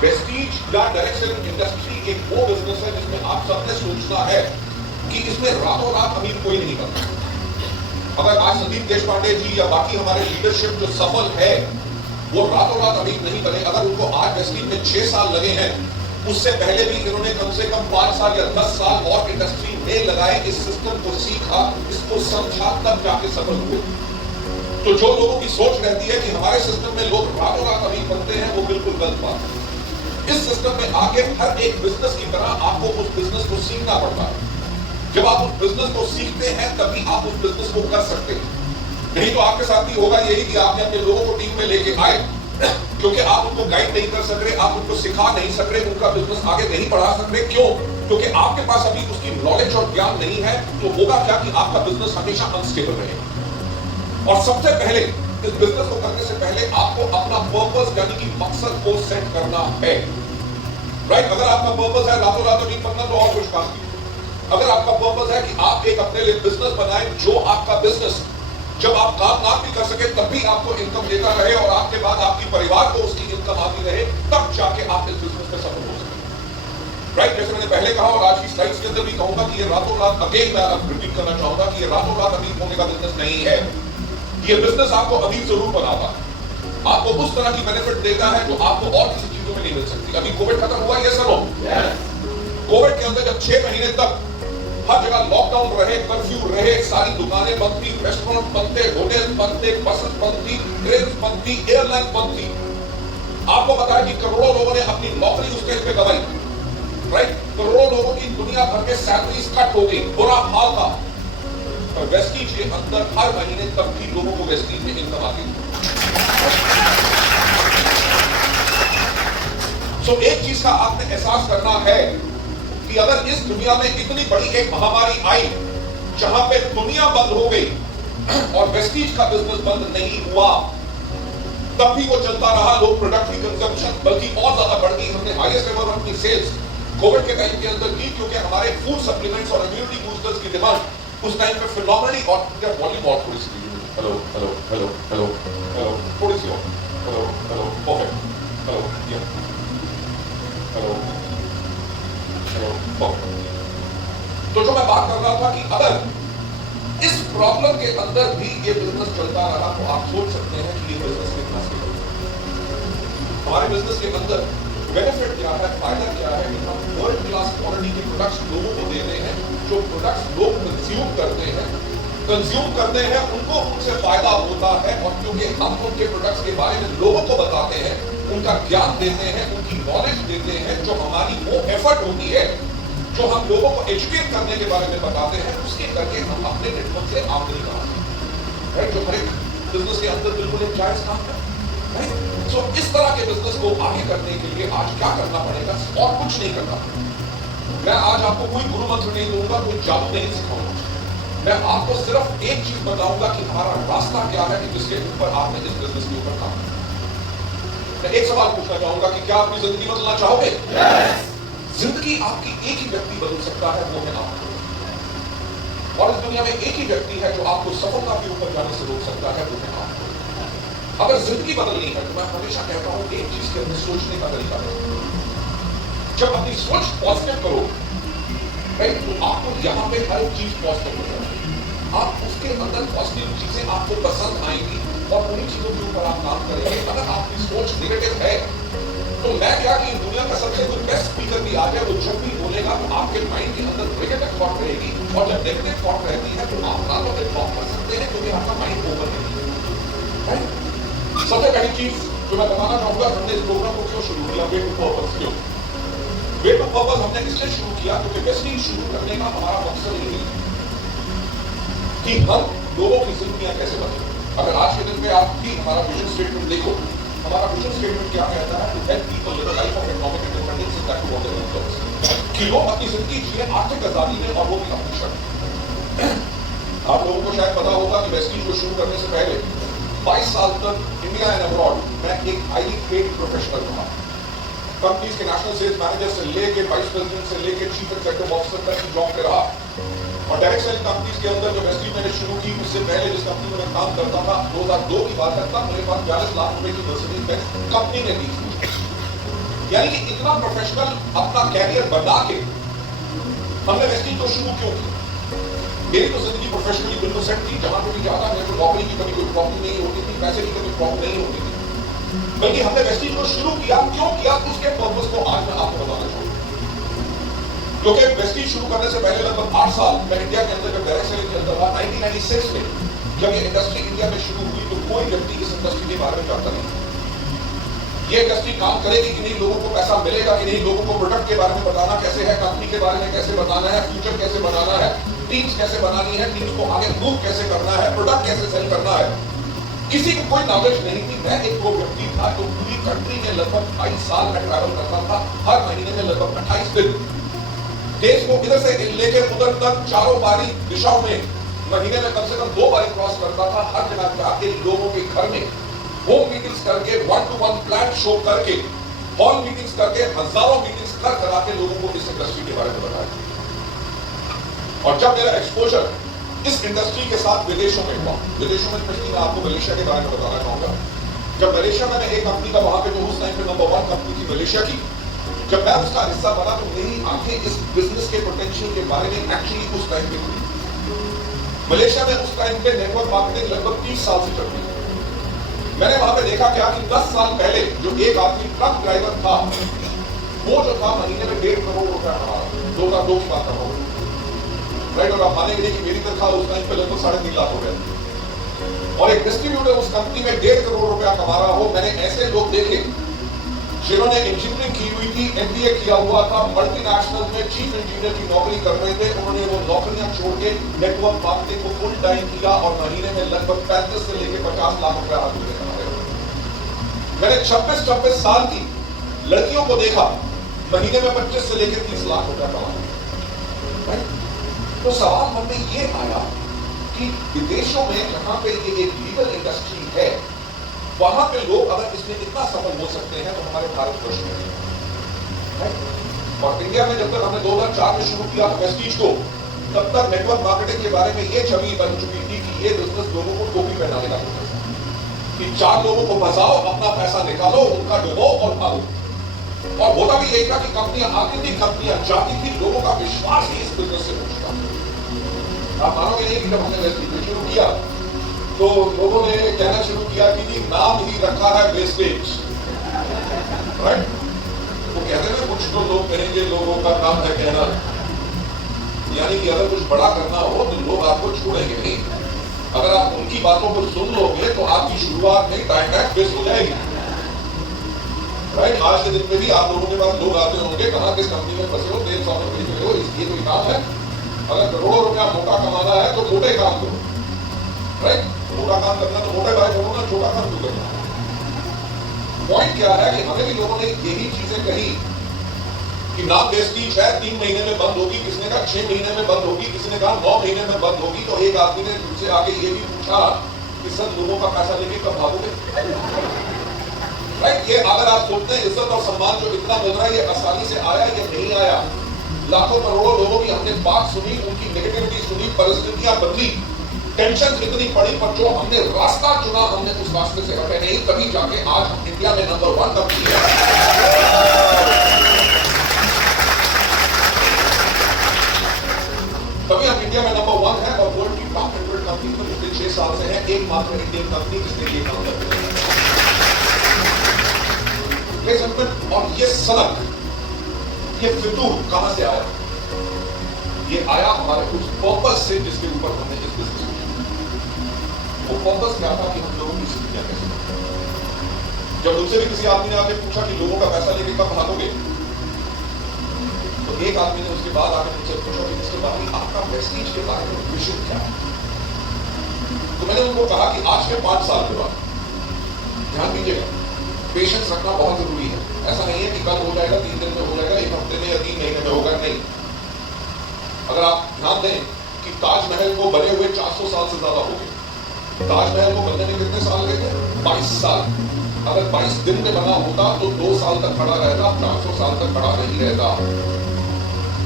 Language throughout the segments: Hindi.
वेस्टीज या डायरेक्ट सेलिंग इंडस्ट्री एक वो बिजनेस है जिसमें आप सबने सोचना है कि इसमें रातों रात अमीर कोई नहीं बनता। अगर आज संदीप देशपांडे जी या बाकी हमारे लीडरशिप जो सफल है वो रातों रात अमीर नहीं बने। अगर उनको आज वेस्टीज में 6 साल लगे हैं, उससे पहले भी इन्होंने कम से कम 5 साल या 10 साल और इंडस्ट्री में लगाए, इस सिस्टम को सीखा, इसको समझा, तब जाके सफल हुए। तो जो लोगों की सोच रहती है कि हमारे सिस्टम में लोग रातों रात अमीर बनते हैं, वो बिल्कुल गलत बात है। इस सिस्टम में आके हर एक बिजनेस की तरह आपको उस बिजनेस को सीखना पड़ता है। जब आप उस बिजनेस को सीखते हैं तभी आप उस बिजनेस को कर सकते हैं। नहीं तो आपके साथ भी होगा यही कि आपने अपने लोगों को टीम में लेके आए, क्योंकि आप उनको गाइड नहीं कर सक रहे, आप उनको सिखा नहीं सक रहे, उनका बिजनेस आगे नहीं बढ़ा सक रहे। क्यों? क्योंकि आपके पास अभी उसकी नॉलेज और ज्ञान नहीं है। तो होगा क्या कि आपका बिजनेस हमेशा अनस्टेबल रहेगा। और सबसे पहले इस बिजनेस को करने से पहले आपको अपना पर्पस यानी कि मकसद को सेट करना है। राइट? अगर आपका पर्पस है रातों रात नहीं बनना, तो और कुछ काम कीजिए। अगर आपका पर्पस है कि आप एक अपने लिए बिजनेस बनाएं, जो आपका बिजनेस जब आप काम ना भी कर सके तब भी आपको इनकम देता रहे और आपके बाद आपकी परिवार को उसकी इनकम आती रहे, तब जाके आप इस बिजनेस में सफल हो सके। राइट? जैसे मैंने पहले कहा और आज की स्लाइड्स के अंदर भी कहूंगा कि ये रातों रात, अगेन मैं रिपीट करना चाहूंगा कि ये रातों रात अमीर होने का बिजनेस नहीं है। ये बिजनेस आपको अमीर जरूर बनाता है, आपको उस तरह की बेनिफिट देता है जो आपको और किसी चीजों में नहीं मिल सकती। अभी कोविड खत्म हुआ, ये सर हो कोविड के अंदर जब 6 महीने तक हर जगह लॉकडाउन रहे, कर्फ्यू रहे, सारी दुकानें बंद थी, रेस्टोरेंट बंद थे, होटल बंद थे, बसेस बंद थी, ट्रेन बंद थी, एयरलाइन बंद थी। आपको पता है कि करोड़ों लोगों ने अपनी नौकरी उस टाइम पे गंवाई। राइट? करोड़ों लोगों की दुनिया भर में सैलरीज कट हो गई, बुरा हाल था। पर वेस्टीज के अंदर हर महीने तब भी लोगों को वेस्टीज में इनकम आती थी। सो एक चीज का आपने एहसास करना है कि अगर इस दुनिया में इतनी बड़ी एक महामारी आई जहां पे दुनिया बंद हो गई और वेस्टीज का बिजनेस बंद नहीं हुआ, तब भी वो चलता रहा। लोग प्रोडक्ट की कंजम्पशन बल्कि और ज्यादा बढ़ गई। हमने हाईएस्ट एवर अपनी सेल्स कोविड के टाइम के अंदर की, क्योंकि हमारे फूड सप्लीमेंट्स और इम्यूनिटी बूस्टर्स की डिमांड उस टाइम पे फिनोमिनली, और वॉल्यूम और थोड़ी सी hello hello hello hello hello थोड़ी सी और हेलो हेलो परफेक्ट हेलो या हेलो। तो जो मैं बात कर रहा था कि अगर इस प्रॉब्लम के अंदर भी ये बिजनेस चलता रहा तो आप सोच सकते हैं कि ये बिजनेस कितना स्टेबल है। हमारे बिजनेस के अंदर बेनिफिट क्या है, फायदा क्या है कि हम वर्ल्ड क्लास क्वालिटी के प्रोडक्ट्स लोगों को देते हैं। जो प्रोडक्ट्स लोग कंज्यूम करते हैं उनको उनसे फायदा होता है। और क्योंकि हम उनके प्रोडक्ट्स के बारे में लोगों को बताते हैं, उनका ज्ञान देते हैं, उनकी नॉलेज देते हैं, जो हमारी वो एफर्ट होती है जो हम लोगों को एजुकेट करने के बारे में बताते हैं, उसके करके हम अपने नेटवर्क से आमदनी कमाते हैं। राइट? जो हर एक बिजनेस के अंदर बिल्कुल एक जायज काम है। राइट? सो इस तरह के बिजनेस को आगे करने के लिए आज क्या करना पड़ेगा? और कुछ नहीं करना। मैं आज आपको कोई गुरु मंत्र नहीं दूंगा, कोई जादू नहीं सिखाऊंगा। मैं आपको सिर्फ एक चीज बताऊंगा कि हमारा रास्ता क्या है कि जिसके ऊपर आपने इस बिजनेस के ऊपर काम करना। मैं एक सवाल पूछना चाहूंगा कि क्या अपनी जिंदगी बदलना चाहोगे? जिंदगी आपकी एक ही व्यक्ति बदल सकता है, वो है आप। और इस दुनिया में एक ही व्यक्ति है जो आपको सफलता के ऊपर जाने से रोक सकता है, वो है आप। अगर जिंदगी बदलनी है तो मैं हमेशा कहता हूं एक चीज के अंदर सोचने का तरीका है। जब अपनी सोच पॉजिटिव करो, राइट, तो आपको यहां पे हर चीज पॉजिटिव हो जाएगी। आप उसके अंदर पॉजिटिव चीजें आपको पसंद आएंगी और उन्हीं चीजों के ऊपर आप काम करेंगे। अगर आपकी सोच नेगेटिव है तो मैं क्या कि दुनिया का सबसे कोई बेस्ट स्पीकर भी आ जाए, वो जब भी बोलेगा तो आपके माइंड के अंदर नेगेटिव थॉट रहेगी। और जब नेगेटिव थॉट रहती है तो आप रातों में टॉप कर सकते हैं, क्योंकि आपका माइंड ओपन है। सबसे पहली चीज जो मैं बताना चाहूंगा, हमने इस प्रोग्राम को क्यों शुरू किया, वे टू पर्पस। क्यों वे टू पर्पस हमने इसलिए शुरू किया क्योंकि वेस्टीज शुरू करने का हमारा मकसद यही है कि हम लोगों की जिंदगियां कैसे बदलें। अगर आज के दिन में आप भी हमारा विजन स्टेटमेंट देखो, हमारा विजन स्टेटमेंट क्या कहता है? To help people live a life of economic independence in that to what they want, कि लोग अपनी जिंदगी जिए आर्थिक आजादी में, और वो भी अपनी शर्त। आप लोगों को शायद पता होगा कि वेस्टीज को शुरू करने से पहले 22 साल तक इंडिया एंड अब्रॉड मैं एक हाईली पेड प्रोफेशनल रहा। कंपनीज के नेशनल सेल्स मैनेजर से लेके वाइस प्रेसिडेंट से लेके चीफ एग्जीक्यूटिव ऑफिसर तक की जॉब पे रहा। और डायरेक्ट सेलिंग कंपनीज के अंदर जो वेस्टीज मैंने शुरू की, उससे पहले जिस कंपनी में मैं काम करता था 2002 की बात है, तब मेरे पास 42 लाख रुपए की मर्सिडीज बेंज कंपनी ने दी थी। यानी कि इतना प्रोफेशनल अपना कैरियर बना के हमने वेस्टीज को शुरू क्यों किया? मेरी तो जिंदगी प्रोफेशनली बिल्कुल सेट थी, जहां पे भी जाता मेरे को नौकरी की कभी कोई प्रॉब्लम नहीं होती थी, पैसे की कभी प्रॉब्लम नहीं होती थी। बल्कि हमने वेस्टीज को शुरू किया, क्यों किया उसके पर्पस को आज मैं आपको बताना चाहूंगा। क्योंकि वेस्टीज शुरू करने से पहले लगभग 8 साल मैं इंडिया के अंदर जब डायरेक्ट सेलिंग के अंदर था 1996 में जब ये इंडस्ट्री इंडिया में शुरू हुई तो कोई व्यक्ति इस इंडस्ट्री के बारे में जानता नहीं। ये इंडस्ट्री काम करेगी कि नहीं, लोगों को पैसा मिलेगा कि नहीं, लोगों को प्रोडक्ट के बारे में बताना कैसे है, कंपनी के बारे में कैसे बताना है, फ्यूचर कैसे बनाना है, टीम्स कैसे बनानी है, टीम्स को आगे मूव कैसे करना है, प्रोडक्ट कैसे सेल करना है, किसी को कोई नॉलेज नहीं थी। मैं एक वो व्यक्ति था जो पूरी कंट्री में लगभग 22 साल में ट्रैवल करता था, हर महीने में लगभग 28 दिन देश को इधर से लेकर उधर तक चारों बारी दिशाओं में महीने में कम से कम 2 बारी क्रॉस करता था। हर जगह जाके लोगों के घर में होम मीटिंग्स करके 1-to-1 प्लान शो करके हॉल मीटिंग्स करके हजारों मीटिंग्स कर करा के लोगों को इस इंडस्ट्री के बारे में बताया। और जब मेरा एक्सपोजर इस इंडस्ट्री के साथ विदेशों में हुआ, विदेशों में स्पेशली मैं आपको मलेशिया के बारे में बताना चाहूंगा। जब मलेशिया में एक कंपनी का वहां पे जो उस टाइम पे नंबर 1 कंपनी थी मलेशिया की, जब मैं उसका हिस्सा बना तो मेरी आंखें इस बिजनेस के पोटेंशियल के बारे में एक्चुअली उस टाइम पे खुली। मलेशिया में उस टाइम पे नेटवर्क मार्केटिंग लगभग 30 साल से चल रही है। मैंने वहां पे देखा क्या कि 10 साल पहले जो एक आदमी ट्रक ड्राइवर था वो जो था महीने में 1.5 करोड़ रुपया कमा रहा, 2002 की बात कर रहा हूं, राइट। और आप मानेंगे कि मेरी तनख्वाह उस टाइम पे लगभग 3.5 लाख हो गया और एक डिस्ट्रीब्यूटर उस कंपनी में 1.5 करोड़ रुपया कमा रहा हो। मैंने ऐसे लोग देखे जिन्होंने इंजीनियरिंग की हुई थी, MBA किया हुआ था, मल्टीनेशनल में चीफ इंजीनियर की नौकरी कर रहे थे, उन्होंने वो नौकरियां छोड़ के नेटवर्क मार्केटिंग को फुल टाइम किया और महीने में लगभग 35 से लेकर 50 लाख रुपया हाथ में कमा रहे थे। मैंने 26 साल की लड़कियों को देखा महीने में 25 से लेकर 30 लाख रुपया कमा रहे। तो सवाल मन में ये आया कि विदेशों में जहां पे ये एक लीगल इंडस्ट्री है, वहां पे लोग अगर इसमें इतना सफल हो सकते हैं तो हमारे भारतवर्ष में, और इंडिया में जब तक हमने 2004 में शुरू किया वेस्टीज को, तब तक नेटवर्क मार्केटिंग के बारे में ये छवि बन चुकी थी कि ये बिजनेस लोगों को टोपी पहनाने का बिजनेस है, कि 4 लोगों को फंसाओ, अपना पैसा निकालो, उनका डुबो और भागो। और होता भी यही था कि कंपनियां आती थी, कंपनियां जाती थी, लोगों का विश्वास ही इस बिजनेस से उठता। आप मानोगे नहीं कि जब हमने वेस्टीज शुरू किया तो लोगों ने कहना शुरू किया कि जी नाम ही रखा है वेस्टेज, राइट। वो कहते हैं कुछ तो लोग कहेंगे लोगों का काम है कहना, यानी कि अगर कुछ बड़ा करना हो तो लोग आपको छोड़ेंगे नहीं। अगर आप उनकी बातों को सुन लोगे तो आपकी शुरुआत में टाइम वेस्ट हो जाएगी, राइट। आज के दिन में भी आप लोगों के पास लोग आते होंगे, कहाँ किस कंपनी में फंसे हो, 150 रुपये मिले हो, इसलिए कोई काम है। अगर करोड़ों रुपया मोटा कमाना है तो मोटे काम करो, राइट। मोटा काम करना तो मोटे भाई बोलो ना, छोटा काम क्यों करना। पॉइंट क्या है कि हमें भी लोगों ने यही चीजें कही कि नाम वेस्टीज है, 3 महीने में बंद होगी, किसी ने कहा 6 महीने में बंद होगी, किसी ने कहा 9 महीने में बंद होगी। तो एक आदमी ने मुझसे आगे ये भी पूछा कि सर लोगों का पैसा लेके कब भागोगे, राइट। ये अगर आप सोचते हैं इज्जत और सम्मान जो इतना मिल रहा है ये आसानी से आया या नहीं आया, लाखों करोड़ों लोगों की हमने बात सुनी, उनकी नेगेटिविटी सुनी, परिस्थितियां बदली, टेंशन इतनी पड़ी, पर जो हमने रास्ता चुना हमने उस रास्ते से हटे नहीं, तभी जाके आज हम इंडिया में नंबर 1 कंपनी है। तभी हम इंडिया में नंबर 1 है और वर्ल्ड की टॉप 100 कंपनी में पिछले 6 साल से है एकमात्र इंडियन कंपनी जिसने ये काम किया। और ये सनक, ये फितूर कहां से आया? ये आया हमारे कुछ पर्पस से जिसके ऊपर हमने इस बिजनेस को, वो पर्पस क्या था कि हम लोगों की स्थितियां कैसे बदलें। जब मुझसे भी किसी आदमी ने आके पूछा कि लोगों का पैसा लेके कब भागोगे, तो एक आदमी ने उसके बाद आके मुझसे पूछा कि इसके बाद आपका वेस्टीज के बारे में विजन क्या है। तो मैंने उनको कहा कि आज के 5 साल के बाद ध्यान दीजिएगा, पेशेंस रखना बहुत जरूरी है। ऐसा नहीं है कि कल हो जाएगा, 3 दिन में हो जाएगा, 1 हफ्ते में या 3 महीने में होगा, नहीं। अगर आप ध्यान दें कि ताजमहल को बने हुए 400 साल से ज्यादा हो गए। ताजमहल को बनने में कितने साल लगे थे? 22 साल। अगर 22 दिन में बना होता तो 2 साल तक खड़ा रहता, 400 साल तक खड़ा नहीं रहता।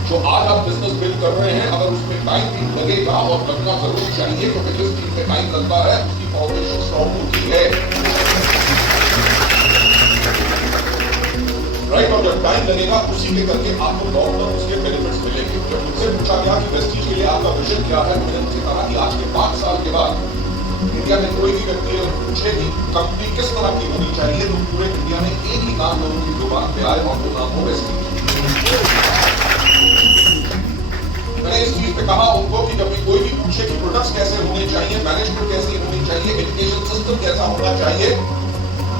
जो आज आप बिजनेस बिल्ड कर रहे हैं, अगर उसमें टाइम भी लगेगा और लगना जरूर चाहिए, क्योंकि जिस चीज में टाइम लगता है उसकी फाउंडेशन स्ट्रॉन्ग होती है। राइट। और जब टाइम लगेगा उसी के करके आपको लॉन्ग टर्म उसके बेनिफिट्स मिलेंगे। जब मुझसे पूछा गया कि वेस्टीज के लिए आपका विजन क्या है, मैंने उनसे कहा कि आज के 5 साल के बाद इंडिया में कोई भी व्यक्ति अगर पूछे कि कंपनी किस तरह की होनी चाहिए, तो पूरे इंडिया में एक ही नाम लोगों की जुबान पे आए और वो नाम हो वेस्टीज। मैंने इस चीज पे कहा उनको कि जब भी कोई भी पूछे कि प्रोडक्ट्स कैसे होने चाहिए, मैनेजमेंट कैसी होनी चाहिए, एजुकेशन सिस्टम कैसा होना चाहिए,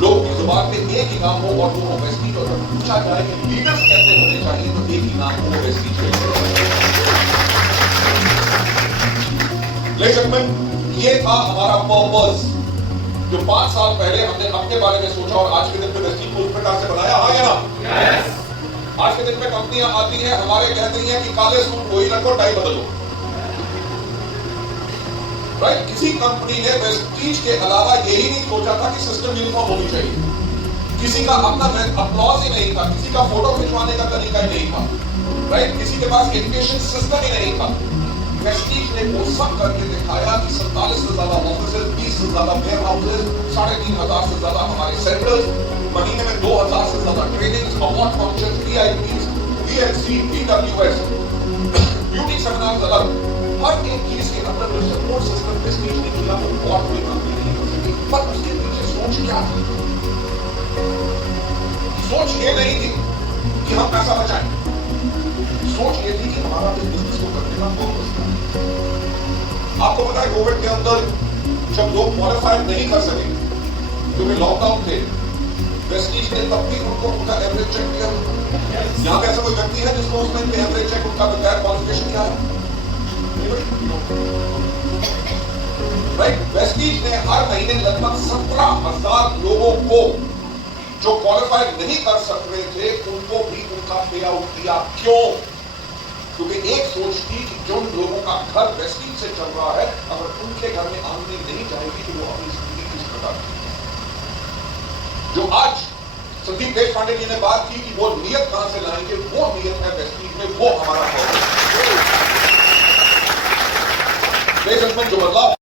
लोगों की जुबान पे एक ही नाम हो और वो हो वेस्टीज। और जब पूछा जाए कि लीडर्स कैसे होने चाहिए, तो एक ही नाम हो वेस्टीज। ये था हमारा पर्पस जो 5 साल पहले हमने अपने बारे में सोचा और आज के दिन पे वेस्टीज को उस प्रकार से बनाया। हाँ या ना? yes. आज के दिन पे कंपनियां आती हैं, हमारे कहती हैं कि काले सूट वही रखो, टाई बदलो। राइट। किसी कंपनी ने वेस्टीज के अलावा यही नहीं सोचा था कि सिस्टम यूनिफॉर्म होनी चाहिए। किसी का अपना अपलॉज ही नहीं था, किसी का फोटो खिंचवाने का तरीका ही नहीं था। राइट। किसी के पास एजुकेशन सिस्टम ही नहीं था। वेस्टीज ने वो सब करके दिखाया कि 47 से ज्यादा ऑफिसेज, 20 से ज्यादा वेयर हाउसेज, 3,500 से ज्यादा हमारे सेंटर्स, महीने में 2,000 से ज्यादा trainings, award function, VIPs, VNC, BWS, beauty seminars, अलग हर एक चीज के अंदर जो सपोर्ट सिस्टम वेस्टीज ने किया वो बहुत बड़ी कंपनी नहीं कर सकी। पर उसके पीछे सोच क्या थी? सोच ये नहीं थी कि हम पैसा बचाएं, सोच ये थी कि हमारा बिजनेस को करने का पर्पस था। आपको पता है कोविड के अंदर जब लोग क्वालिफाई नहीं कर सके क्योंकि लॉकडाउन थे, वेस्टीज ने तब भी उनको उनका एवरेज चेक किया। यहां पे ऐसा कोई व्यक्ति है जिसको उस टाइम पे एवरेज चेक उनका बगैर क्वालिफिकेशन किया है? राइट। वेस्टीज ने हर महीने लगभग 17,000 लोगों को जो क्वालिफाई नहीं कर सक रहे थे उनको भी उनका पे आउट दिया। क्यों? क्योंकि एक सोच थी कि जो लोगों का घर वेस्टीज से चल रहा है, अगर उनके घर में आमदनी नहीं जाएगी तो वो अपनी जिंदगी किस प्रकार जो आज संदीप देशपांडे जी ने बात की कि वो नियत कहां से लाएंगे, वो नियत है वेस्टीज में, वो हमारा है। जो बदलाव